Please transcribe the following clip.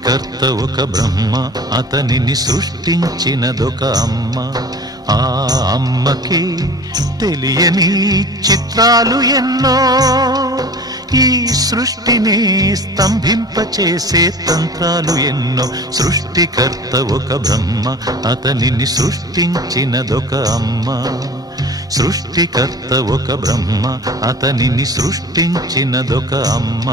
సృష్టికర్త ఒక బ్రహ్మ, అతనిని సృష్టించినదొక అమ్మ. ఆ అమ్మకి తెలియని చిత్రాలు ఎన్నో, ఈ సృష్టిని స్తంభింపచేసే తంత్రాలు ఎన్నో. సృష్టికర్త ఒక బ్రహ్మ, అతనిని సృష్టించినదొక అమ్మ. సృష్టికర్త ఒక బ్రహ్మ, అతనిని సృష్టించినదొక అమ్మ.